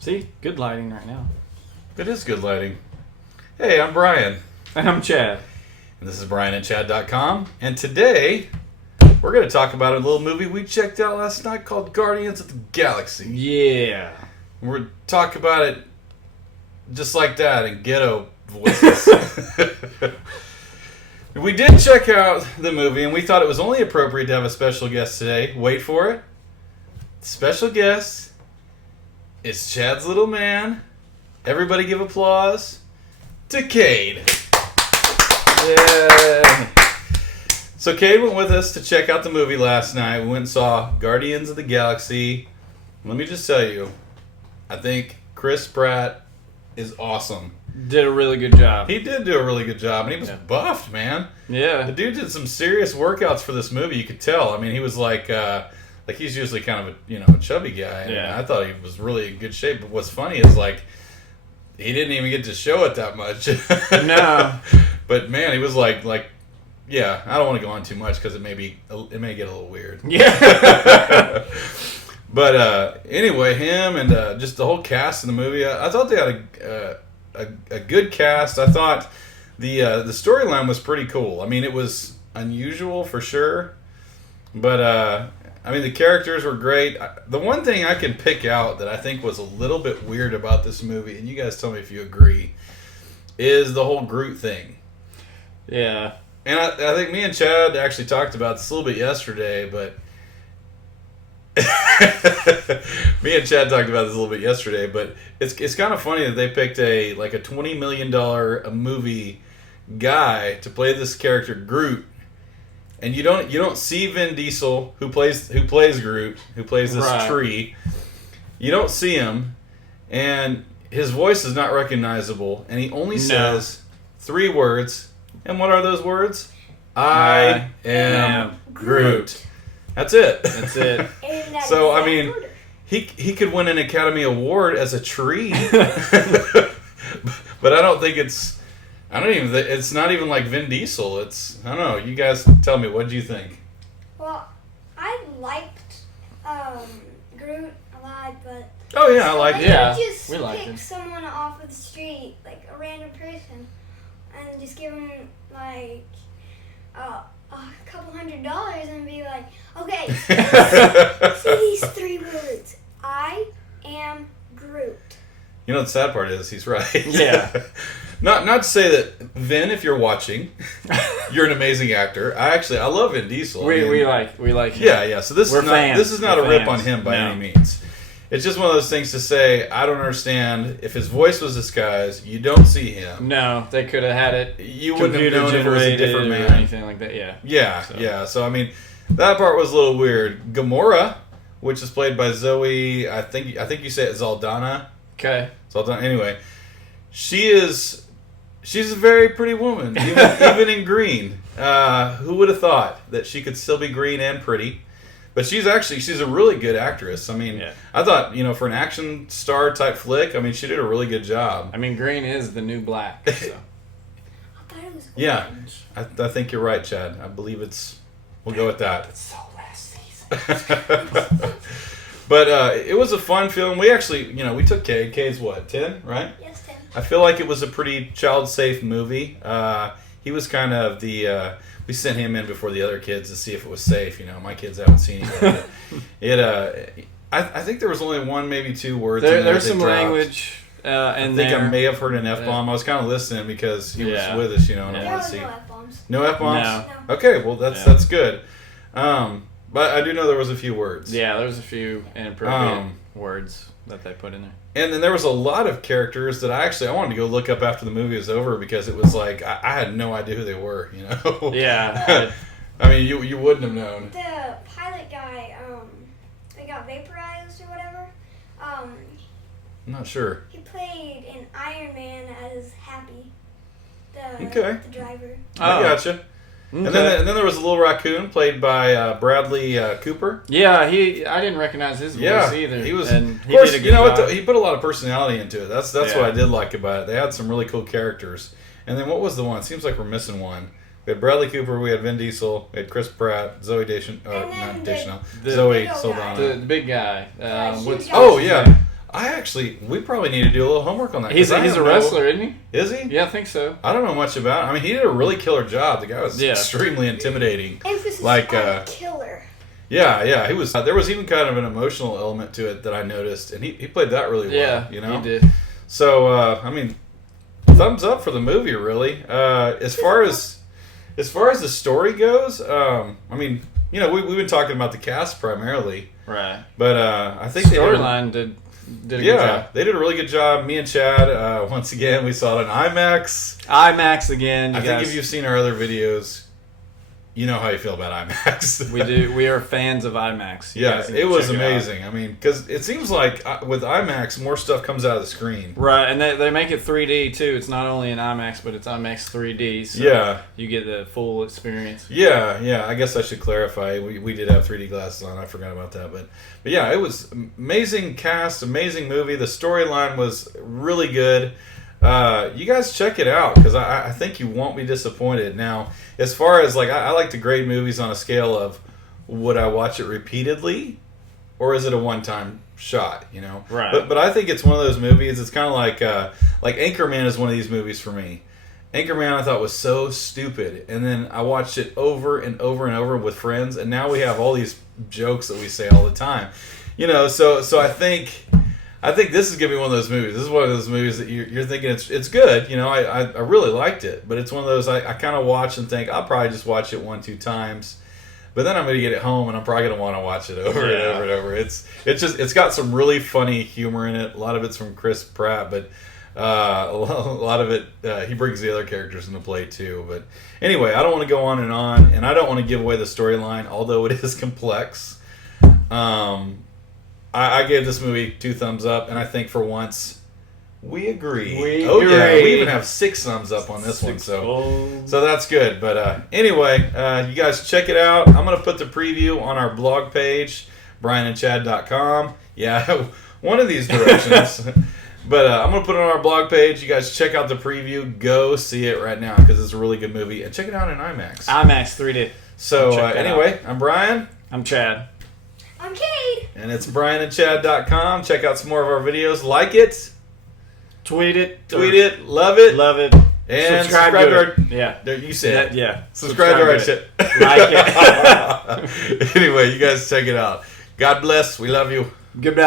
See? Good lighting right now. It is good lighting. Hey, I'm Brian. And I'm Chad. And this is brianandchad.com. And today, we're going to talk about a little movie we checked out last night called Guardians of the Galaxy. Yeah. We're going to talk about it just like that in ghetto voices. We did check out the movie, and we thought it was only appropriate to have a special guest today. Wait for it. Special guest is Chad's little man. Everybody give applause to Cade. Yeah. So Cade went with us to check out the movie last night. We went and saw Guardians of the Galaxy. Let me just tell you, I think Chris Pratt is awesome. Did a really good job. He did do a really good job, and he was buffed, man. Yeah. The dude did some serious workouts for this movie. You could tell. I mean, he was like he's usually kind of a chubby guy. And I thought he was really in good shape. But what's funny is he didn't even get to show it that much. No. But man, he was like yeah. I don't want to go on too much because it may get a little weird. Yeah. But anyway, him and just the whole cast in the movie. I thought they had a good cast. I thought the storyline was pretty cool. I mean, it was unusual for sure, but I mean, the characters were great. The one thing I can pick out that I think was a little bit weird about this movie, and you guys tell me if you agree, is the whole Groot thing. Yeah. And I think me and Chad actually talked about this a little bit yesterday, but me and Chad talked about this a little bit yesterday, but it's kind of funny that they picked a $20 million a movie guy to play this character Groot, and you don't see Vin Diesel who plays Groot, who plays this tree. You don't see him, and his voice is not recognizable, and he only says 3 words. And what are those words? I am Groot. That's it. That's it. So, I mean, he could win an Academy Award as a tree. But I don't think it's not even like Vin Diesel. I don't know. You guys tell me, what do you think? Well, I liked Groot a lot, but... Oh, yeah, I like it. Yeah, we liked pick him. someone off of the street, like a random person, and just give him, like, a couple $100 and be like, okay, say these 3 words. I am Groot. You know, the sad part is he's right. Yeah. Not to say that, Vin, if you're watching, you're an amazing actor. I love Vin Diesel. We like him. Yeah. So this is not a rip on him by any means. It's just one of those things to say, I don't understand. If his voice was disguised, you don't see him. No, they could have had it. You wouldn't have known if it was a different man. Or anything like that, Yeah. So, I mean, that part was a little weird. Gamora, which is played by Zoe, I think you say it Saldana. Okay. Saldana. Anyway, she's a very pretty woman, even in green. Who would have thought that she could still be green and pretty? But she's a really good actress. I mean, I thought, for an action star type flick, I mean, she did a really good job. I mean, green is the new black. So. I thought it was orange. Yeah, I think you're right, Chad. I believe we'll go with that. It's so last season. But it was a fun film. We actually, we took Cade. Cade's what, 10, right? Yes, 10. I feel like it was a pretty child-safe movie. He was kind of we sent him in before the other kids to see if it was safe. My kids haven't seen it yet. I think there was only 1, maybe 2 words in there. There's some language I think I may have heard an F-bomb. I was kind of listening because he was with us, and I There wanted to was see. no F-bombs. No F-bombs? No. Okay, well, that's good. But I do know there was a few words. Yeah, there was a few inappropriate words that they put in there. And then there was a lot of characters that I wanted to go look up after the movie was over because it was like, I had no idea who they were, Yeah. I mean, you wouldn't have known. The pilot guy, they got vaporized or whatever. I'm not sure. He played in Iron Man as Happy, the driver. I gotcha. Okay. And then there was a little raccoon played by Bradley Cooper. Yeah, I didn't recognize his voice either. He was, and of course, did a good job. he put a lot of personality into it. That's what I did like about it. They had some really cool characters. And then what was the one? It seems like we're missing one. We had Bradley Cooper, we had Vin Diesel, we had Chris Pratt, Zoe Saldana. The big guy. Oh yeah. We probably need to do a little homework on that. He's a wrestler, isn't he? Is he? Yeah, I think so. I don't know much about him. I mean, he did a really killer job. The guy was Yeah. extremely intimidating. Emphasis Like, on killer. Yeah, he was. There was even kind of an emotional element to it that I noticed, and he played that really well. Yeah, you know, he did. So I mean, thumbs up for the movie. Really, as far as the story goes, I mean, you know, we've been talking about the cast primarily, Right. but I think Storyline did a good job. they did a really good job. Me and Chad, once again, we saw it on IMAX. IMAX again. I think if you've seen our other videos, you know how you feel about IMAX. We do. We are fans of IMAX. You Yeah, guys need to it was check amazing. I mean, because it seems like with IMAX, more stuff comes out of the screen. Right, and they make it 3D too. It's not only in IMAX, but it's IMAX 3D. So Yeah. you get the full experience. Yeah. I guess I should clarify. We did have 3D glasses on. I forgot about that, but yeah, it was amazing cast, amazing movie. The storyline was really good. You guys check it out because I think you won't be disappointed. Now, as far as like I like to grade movies on a scale of would I watch it repeatedly or is it a one-time shot? You know, Right. But I think it's one of those movies. It's kind of like Anchorman is one of these movies for me. Anchorman I thought was so stupid, and then I watched it over and over and over with friends, and now we have all these jokes that we say all the time. You know, so I think this is gonna be one of those movies. This is one of those movies that you're thinking it's good. You know, I really liked it, but it's one of those I kind of watch and think I'll probably just watch it 1-2 times, but then I'm gonna get it home and I'm probably gonna want to watch it over and over and over. It's got some really funny humor in it. A lot of it's from Chris Pratt, but a lot of it he brings the other characters into play too. But anyway, I don't want to go on, and I don't want to give away the storyline, although it is complex. I gave this movie 2 thumbs up, and I think for once we agree. Yeah, we even have 6 thumbs up on this one, so that's good. But anyway, you guys check it out. I'm gonna put the preview on our blog page, brianandchad.com. Yeah, one of these directions. But I'm going to put it on our blog page. You guys check out the preview. Go see it right now because it's a really good movie. And check it out in IMAX. IMAX 3D. So anyway, I'm Brian. I'm Chad. I'm Cade. And it's brianandchad.com. Check out some more of our videos. Like it. Tweet it. Love it. Love it. And subscribe to our... Yeah. There, you said yeah. Subscribe to our shit. Like it. Anyway, you guys check it out. God bless. We love you. Goodbye.